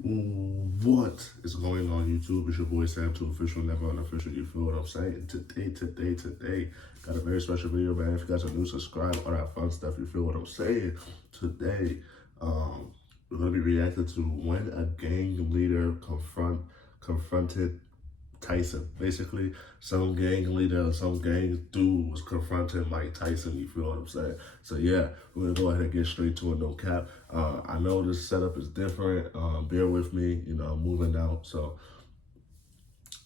What is going on YouTube? It's your boy Sam, to official, never unofficial. You feel what I'm saying? Today, got a very special video, man. If you guys are new, subscribe, all that fun stuff. You feel what I'm saying? Today, we're gonna be reacting to when a gang leader confronted Tyson. Basically, some gang leader, some gang dude was confronting Mike Tyson. You feel what I'm saying? So yeah, we're gonna go ahead and get straight to it. No cap. I know this setup is different. Bear with me. You know, I'm moving out, so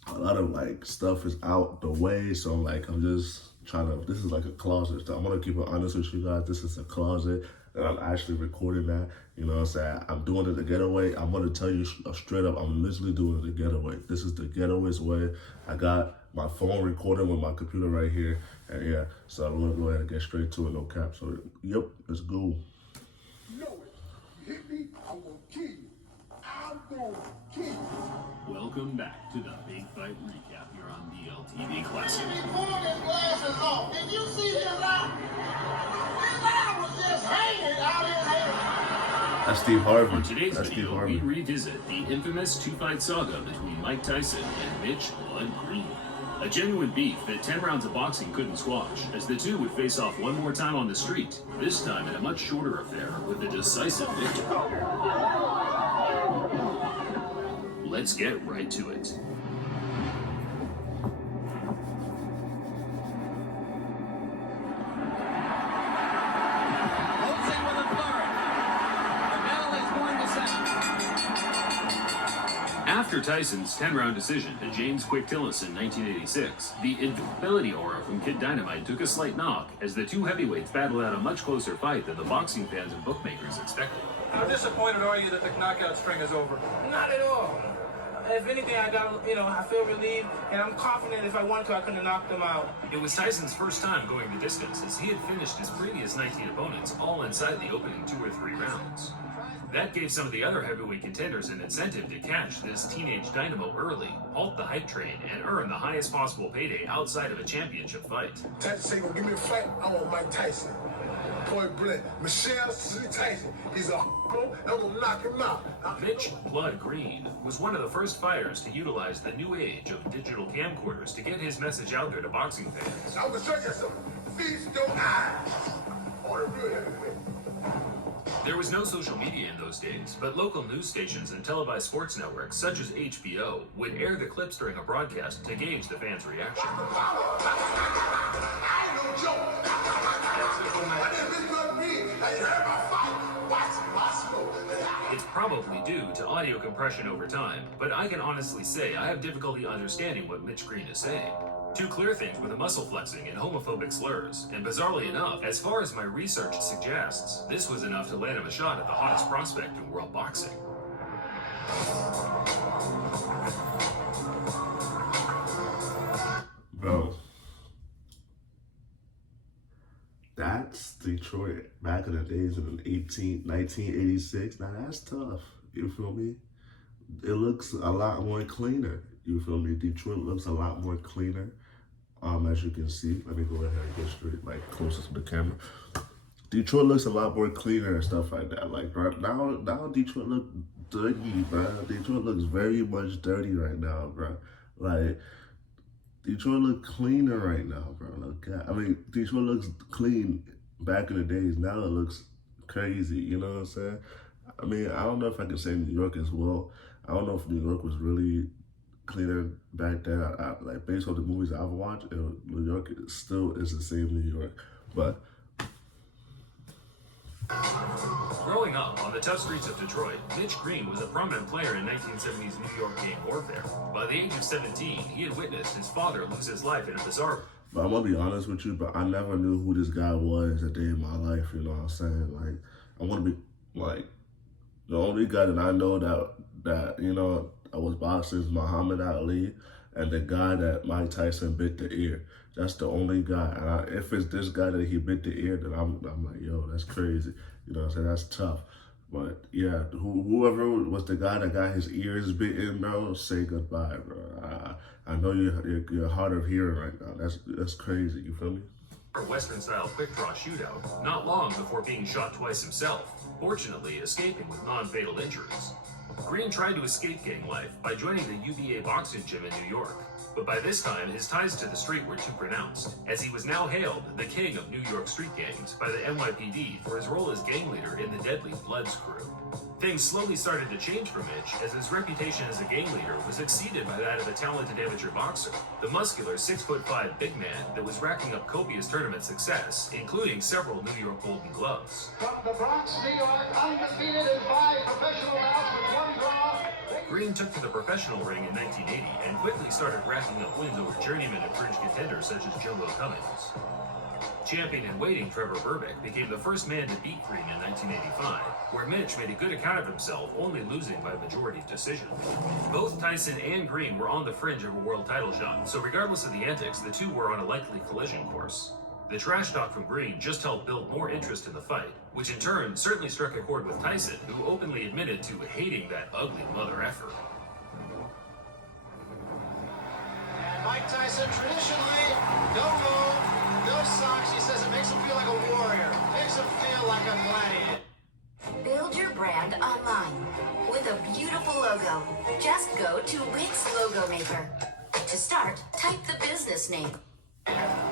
a lot of like stuff is out the way. So like, I'm just trying to. This is like a closet. So I'm gonna keep it honest with you guys. This is a closet, and I'm actually recording that. You know what I'm saying? I'm doing it the getaway. I'm gonna tell you straight up, I'm literally doing it the getaway. This is the getaway's way. I got my phone recording with my computer right here. And yeah, so I'm gonna go ahead and get straight to it, no cap. So yep, let's go. Know it. You hit me, I'm gonna kill you. I'm gonna kill you. Welcome back to the Big Fight Recap here on BLTV Classic. He pulled his glasses off. Did you see his eye? His eye was just hanging out his head. That's Steve Harvey. On today's That's Steve video, Harvey. we revisit the infamous two-fight saga between Mike Tyson and Mitch Blood Green. A genuine beef that 10 rounds of boxing couldn't squash, as the two would face off one more time on the street, this time in a much shorter affair with a decisive victory. Let's get right to it. After Tyson's 10-round decision to James Quick Tillis in 1986, the invincibility aura from Kid Dynamite took a slight knock as the two heavyweights battled out a much closer fight than the boxing fans and bookmakers expected. How disappointed are you that the knockout string is over? Not at all. If anything, I feel relieved, and I'm confident if I wanted to, I could have knocked them out. It was Tyson's first time going the distance, as he had finished his previous 19 opponents all inside the opening 2 or 3 rounds. That gave some of the other heavyweight contenders an incentive to catch this teenage dynamo early, halt the hype train, and earn the highest possible payday outside of a championship fight. Tyson say, "Gonna give me a fight. I want Mike Tyson." Point blank. Michelle C. Tyson. He's a I'm gonna knock him out. Mitch Blood Green was one of the first fighters to utilize the new age of digital camcorders to get his message out there to boxing fans. I'm gonna show you something. Feast your eyes on a real heavyweight. There was no social media in those days, but local news stations and televised sports networks such as HBO would air the clips during a broadcast to gauge the fans' reaction. I ain't no joke. My name is Blood Green. Now you heard my fight. Watch my smoke. It's probably due to audio compression over time, but I can honestly say I have difficulty understanding what Mitch Green is saying. Two clear things were the muscle flexing and homophobic slurs, and bizarrely enough, as far as my research suggests, this was enough to land him a shot at the hottest prospect in world boxing. Bro, that's Detroit back in the days of 1986. Now that's tough. You feel me? It looks a lot more cleaner. You feel me? Detroit looks a lot more cleaner. As you can see, let me go ahead and get straight, like closest to the camera. Detroit looks a lot more cleaner and stuff like that. Like right now Detroit look dirty, bro. Detroit looks very much dirty right now, bro. Like Detroit look cleaner right now, bro. Look, I mean, Detroit looks clean back in the days. Now it looks crazy. You know what I'm saying? I mean, I don't know if I can say New York as well. I don't know if New York was really cleaner back then. Like based on the movies I've watched, New York still is the same New York. But Growing up on the tough streets of Detroit, Mitch Green was a prominent player in 1970s New York gang warfare. By the age of 17, he had witnessed his father lose his life in a bizarre. But I'm gonna be honest with you, but I never knew who this guy was a day in my life, you know what I'm saying? Like, I wanna be, like, the only guy that I know that you know, I was boxing is Muhammad Ali, and the guy that Mike Tyson bit the ear. That's the only guy. And if it's this guy that he bit the ear, then I'm like, yo, that's crazy. You know what I'm saying? That's tough. But yeah, whoever was the guy that got his ears bitten, bro, say goodbye, bro. I know you're hard of hearing right now. That's crazy. You feel me? A Western-style quick-draw shootout, not long before being shot twice himself, fortunately escaping with non-fatal injuries. Green tried to escape gang life by joining the UVA boxing gym in New York, but by this time his ties to the street were too pronounced, as he was now hailed the king of New York street gangs by the NYPD for his role as gang leader in the deadly Bloods crew. Things slowly started to change for Mitch as his reputation as a gang leader was exceeded by that of a talented amateur boxer, the muscular 6'5" big man that was racking up copious tournament success, including several New York Golden Gloves. From the Bronx, New York, undefeated in 5 professional bouts with 1 draw. Green took to the professional ring in 1980 and quickly started racking up wins over journeyman and fringe contenders such as Jumbo Cummings. Champion in waiting Trevor Berbick became the first man to beat Green in 1985, where Mitch made a good account of himself, only losing by majority decision. Both Tyson and Green were on the fringe of a world title shot, so regardless of the antics, the two were on a likely collision course. The trash talk from Green just helped build more interest in the fight, which in turn certainly struck a chord with Tyson, who openly admitted to hating that ugly mother effer. And Mike Tyson, traditionally, no roll, no socks. He says it makes him feel like a warrior, makes him feel like a gladiator. Build your brand online with a beautiful logo. Just go to Wix Logo Maker. To start, type the business name.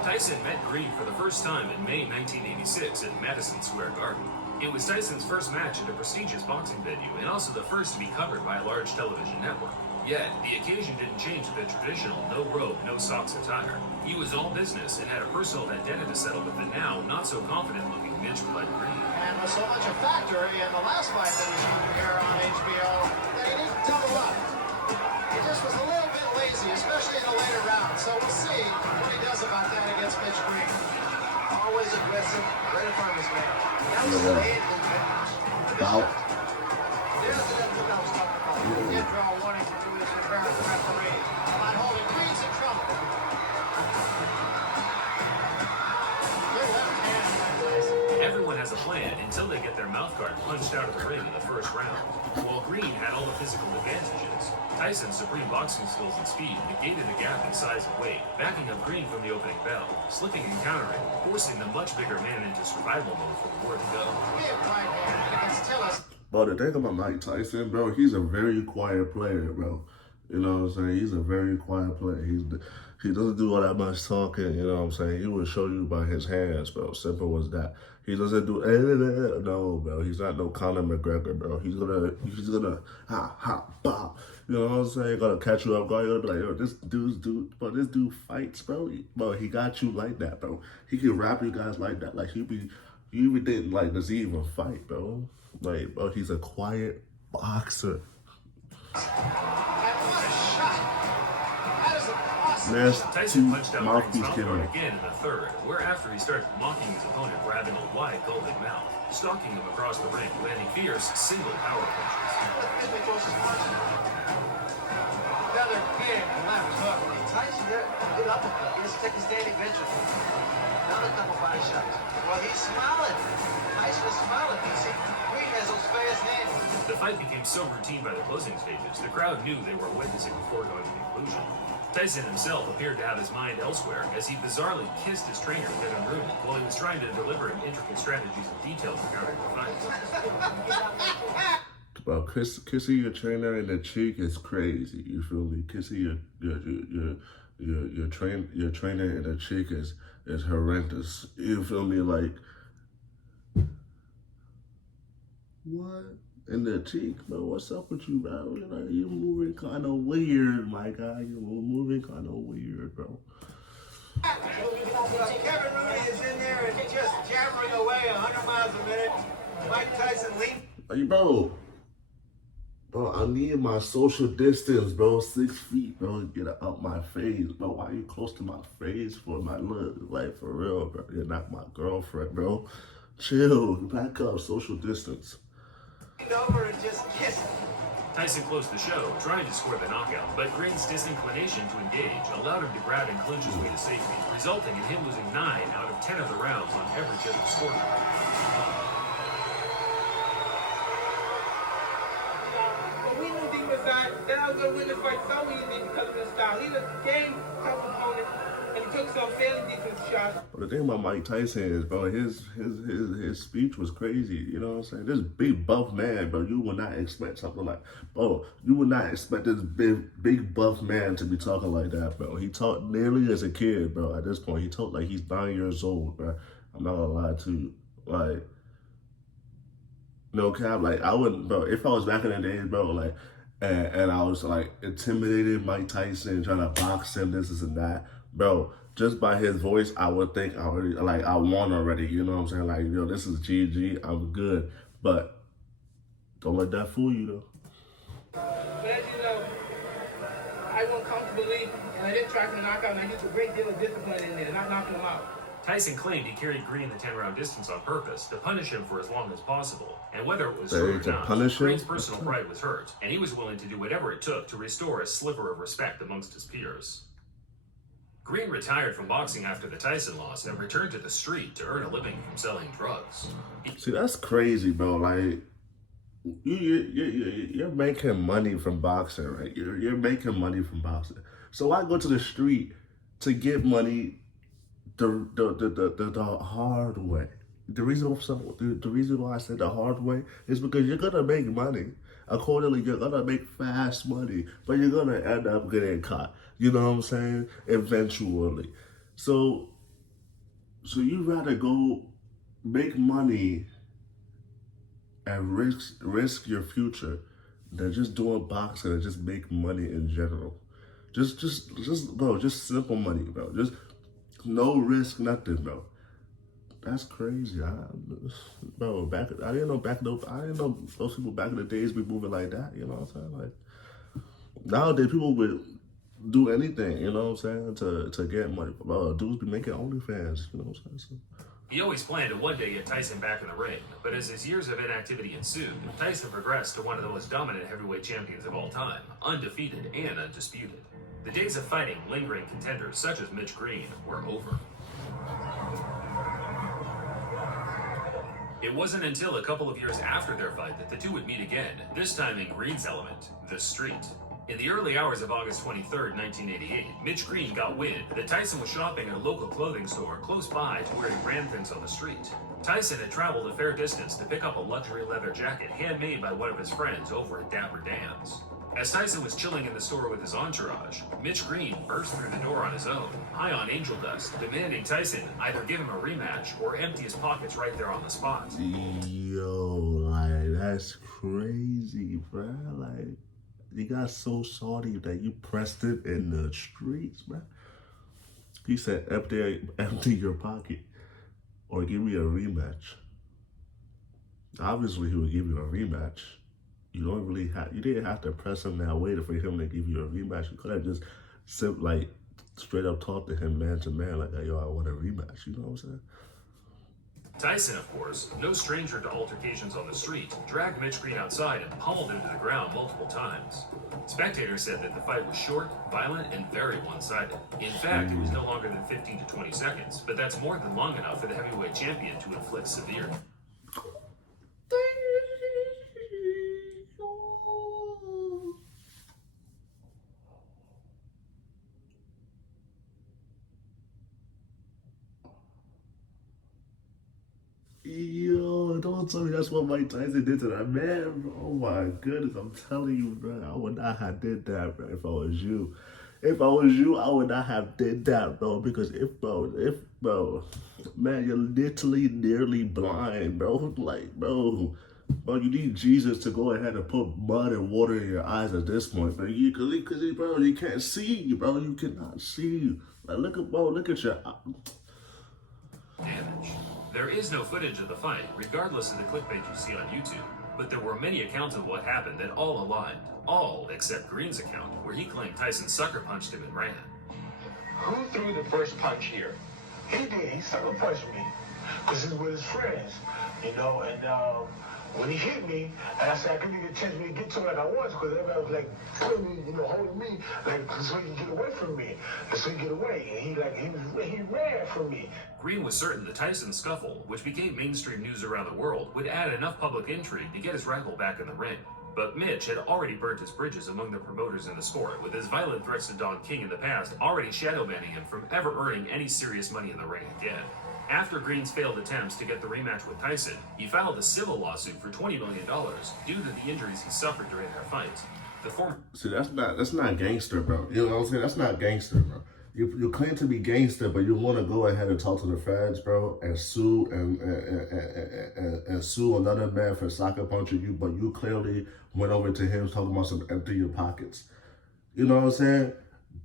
Tyson met Green for the first time in May 1986 at Madison Square Garden. It was Tyson's first match at a prestigious boxing venue and also the first to be covered by a large television network. Yet, the occasion didn't change the traditional no robe, no socks attire. He was all business and had a personal vendetta to settle with the now not so confident looking Mitch Blood Green. And was so much a factor in the last fight that he's going to air on HBO that he didn't double up. He just was a little bit lazy, especially in the later rounds. So we'll see what he does about that against Mitch Green. Always aggressive, right in front of his man. That was a late Wow. There's the depth that I was talking about. He did draw a warning to his apparent referee. Not holding Green's in trouble. Good left hand by Tyson. Everyone has a plan until they get their mouthguard punched out of the ring in the first round. While Green had all the physical advantages, Tyson's supreme boxing skills and speed negated the gap in size and weight, backing up Green from the opening bell, slipping and countering, forcing the much bigger man into survival mode for the war to go. Big right hand against Tillis. Bro, the thing about Mike Tyson, bro, he's a very quiet player, bro. You know what I'm saying? He's a very quiet player. He doesn't do all that much talking, you know what I'm saying? He will show you by his hands, bro. Simple as that. He doesn't do no, bro. He's not no Conor McGregor, bro. He's gonna bop. You know what I'm saying? Gonna catch you up guard. You're gonna be like, yo, this dude fights, bro. Bro, he got you like that, bro. He can rap you guys like that. Like you even think like, does he even fight, bro? Like, bro, he's a quiet boxer. And what a shot! That is an awesome Man, shot. Tyson punched out Green's mouthpiece mouth came guard out. again in the third, whereafter he started mocking his opponent, grabbing a wide gulping mouth, stalking him across the ring, landing fierce single power punches. Quickly throws his punch. Another big left hook. Tyson there, good uppercut. He has to take a standing vigil. Another couple body shots. Well, he's smiling. Tyson is smiling. You see, Green has those fast hands. The fight became so routine by the closing stages, the crowd knew they were witnessing a foregone conclusion. Tyson himself appeared to have his mind elsewhere as he bizarrely kissed his trainer, Kevin Rooney, while he was trying to deliver him intricate strategies and details regarding the fight. Bro, kissing your trainer in the cheek is crazy. You feel me? Kissing your trainer in the cheek is horrendous. You feel me? Like what? In the cheek, bro? What's up with you, bro? You moving kind of weird, my guy. You moving kind of weird, bro. Kevin Rooney is in there and just jabbering away 100 miles a minute. Mike Tyson leaps. Hey, bro, I need my social distance, bro. 6 feet, bro. Get out my face, bro. Why are you close to my face for my look? Like, for real, bro. You're not my girlfriend, bro. Chill. Back up. Social distance. Over and just kissed him. Tyson closed the show, trying to score the knockout, but Green's disinclination to engage allowed him to grab and clinch his way to safety, resulting in him losing 9 out of 10 of the rounds on every tip of scorecard. But we knew deep inside Then I was going to win the fight so easily because of his style. He's a game tough opponent, and he took some fairly decent shots. But the thing about Mike Tyson is, bro, his speech was crazy. You know what I'm saying? This big buff man, bro, you would not expect something like, bro, you would not expect this big buff man to be talking like that, bro. He talked nearly as a kid, bro. At this point, he talked like he's 9 years old, bro. I'm not gonna lie to you, like. No cap, like I wouldn't, bro. If I was back in the days, bro, like, and I was like intimidated Mike Tyson, trying to box him, this and that, bro. Just by his voice, I would think I already, like, I won already. You know what I'm saying? Like, yo, this is GG. I'm good, but don't let that fool you, though. But as you know, I won comfortably, and I didn't try to knock out, and I used a great deal of discipline in there, not knocking him out. Tyson claimed he carried Green the 10-round distance on purpose to punish him for as long as possible. And whether it was true or not, Green's personal pride was hurt, and he was willing to do whatever it took to restore a sliver of respect amongst his peers. Green retired from boxing after the Tyson loss and returned to the street to earn a living from selling drugs. See, that's crazy, bro. Like, you're making money from boxing, right? You're making money from boxing. So I go to the street to get money the hard way. The reason why I said the hard way is because you're gonna make money. Accordingly, you're gonna make fast money, but you're gonna end up getting caught. You know what I'm saying? Eventually. So you rather go make money and risk your future than just doing boxing and just make money in general. Just simple money, bro. Just no risk, nothing, bro. That's crazy. I didn't know those people back in the days be moving like that. You know what I'm saying? Like nowadays, people would do anything. You know what I'm saying to get money. Dudes be making OnlyFans. You know what I'm saying? So. He always planned to one day get Tyson back in the ring, but as his years of inactivity ensued, Tyson progressed to one of the most dominant heavyweight champions of all time, undefeated and undisputed. The days of fighting lingering contenders such as Mitch Green were over. It wasn't until a couple of years after their fight that the two would meet again, this time in Green's element, the street. In the early hours of August 23rd, 1988, Mitch Green got wind that Tyson was shopping at a local clothing store close by to where he ran things on the street. Tyson had traveled a fair distance to pick up a luxury leather jacket handmade by one of his friends over at Dapper Dan's. As Tyson was chilling in the store with his entourage, Mitch Green burst through the door on his own, high on angel dust, demanding Tyson either give him a rematch or empty his pockets right there on the spot. Yo, like, that's crazy, bro. Like, you got so salty that you pressed it in the streets, bro. He said, empty your pocket or give me a rematch. Obviously, he would give you a rematch. You didn't have to press him that way for him to give you a rematch. You could have just straight up talked to him man to man, like, yo, I want a rematch. You know what I'm saying? Tyson, of course, no stranger to altercations on the street, dragged Mitch Green outside and pummeled him to the ground multiple times. Spectators said that the fight was short, violent, and very one-sided. In fact, it was no longer than 15 to 20 seconds, but that's more than long enough for the heavyweight champion to inflict severe. Yo, don't tell me that's what Mike Tyson did to that man, bro. Oh my goodness, I'm telling you, bro. I would not have did that, bro, if I was you. If I was you, I would not have did that, bro. Because bro, man, you're literally nearly blind, bro. Like, bro, you need Jesus to go ahead and put mud and water in your eyes at this point, bro. Because you can't see, bro. You cannot see. Like, look at your damage. There is no footage of the fight, regardless of the clickbait you see on YouTube, but there were many accounts of what happened that all aligned, all except Green's account, where he claimed Tyson sucker punched him and ran. Who threw the first punch here? He did. He sucker punched me because he's with his friends, you know. And when he hit me, and I said I couldn't get a chance to get to him like I was because everybody was like pulling me, you know, holding me, like so he can get away from me, and so he get away. And he ran from me. Green was certain the Tyson scuffle, which became mainstream news around the world, would add enough public intrigue to get his rival back in the ring. But Mitch had already burnt his bridges among the promoters in the sport, with his violent threats to Don King in the past already shadow banning him from ever earning any serious money in the ring again. After Green's failed attempts to get the rematch with Tyson, he filed a civil lawsuit for $20 million due to the injuries he suffered during their fight. The former... See, that's not gangster, bro. You know what I'm saying? That's not gangster, bro. You claim to be gangster, but you want to go ahead and talk to the feds, bro, and sue and sue another man for sucker punching you, but you clearly went over to him talking about some empty your pockets. You know what I'm saying?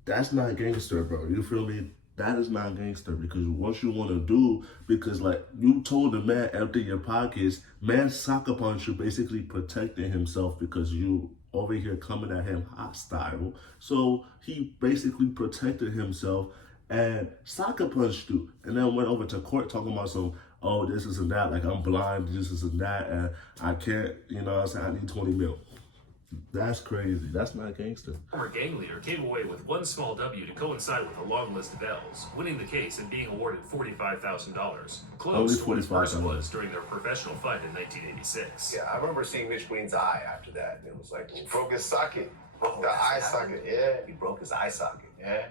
That's not gangster, bro. You feel me? That is not gangster, because what you want to do, because like you told the man empty your pockets, man sucker punch you, basically protecting himself because you over here coming at him hostile. So he basically protected himself and sucker punched you, and then went over to court talking about some, oh, this is and that, like I'm blind, this is and that, and I can't, you know what I'm saying, I need 20 mil. That's crazy. That's not gangster. Former gang leader came away with one small W to coincide with a long list of L's, winning the case and being awarded $45,000. Close to what his purse was during their professional fight in 1986. Yeah, I remember seeing Mitch Green's eye after that. It was like, he broke his socket. The eye socket, yeah. He broke his eye socket. Yeah.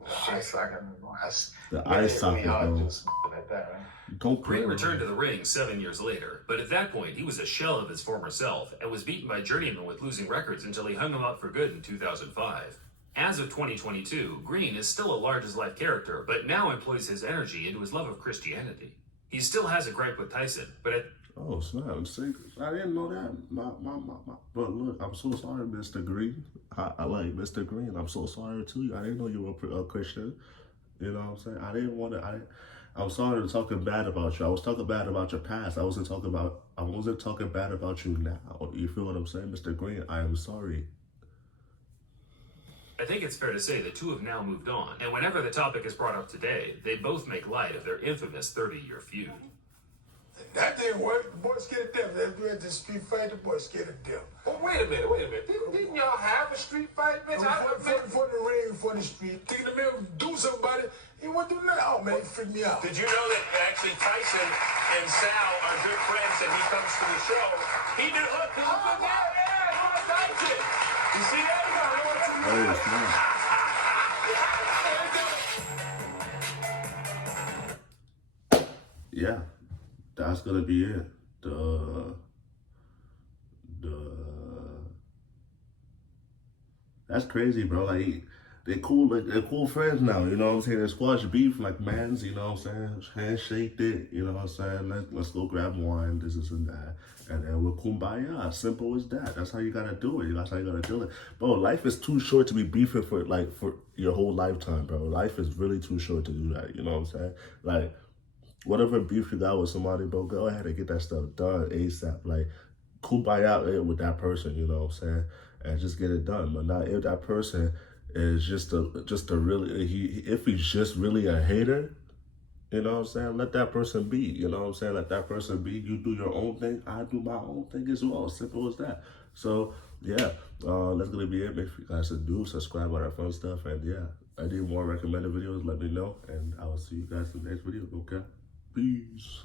The eye socket. The eye socket, bro. Like that, right? Don't Green returned to the ring 7 years later, but at that point he was a shell of his former self and was beaten by journeymen with losing records until he hung him up for good in 2005. As of 2022, Green is still a large-as-life character, but now employs his energy into his love of Christianity. He still has a gripe with Tyson, but at... Oh, snap. I didn't know that. But look, I'm so sorry, Mr. Green. I like Mr. Green. I'm so sorry, too. I didn't know you were a Christian. You know what I'm saying? I didn't want to... I'm sorry to talking bad about you. I was talking bad about your past. I wasn't talking bad about you now. You feel what I'm saying, Mr. Green? I am sorry. I think it's fair to say the two have now moved on, and whenever the topic is brought up today, they both make light of their infamous 30-year feud. That didn't work. The boys scared of death. After we had the street fight, the boys scared of death. Well, wait a minute. Didn't y'all have a street fight, Mitch? For the ring, for the street. Thinking the man would do something about it. He wouldn't do nothing. Oh, man, it freaked me out. Did you know that actually Tyson and Sal are good friends and he comes to the show? He did, look, Tyson. You see that? Yeah, that's gonna be it. That's crazy, bro. Like they're cool friends now. You know what I'm saying? They squash beef like mans. You know what I'm saying? Handshake it. You know what I'm saying? Let's go grab wine. This and that, and then we're kumbaya. Simple as that. That's how you gotta do it. That's how you gotta do it, bro. Life is too short to be beefing for your whole lifetime, bro. Life is really too short to do that. You know what I'm saying? Like, whatever beef you got with somebody, bro, go ahead and get that stuff done ASAP. Like, kumbaya with that person, you know what I'm saying? And just get it done. But not if that person is just a really, if he's just really a hater, you know what I'm saying? Let that person be, you know what I'm saying? Let that person be. You do your own thing, I do my own thing as well. Simple as that. So, yeah, that's going to be it. Make sure you guys do subscribe, all that fun stuff. And, yeah, I need more recommended videos. Let me know. And I will see you guys in the next video, okay? Peace.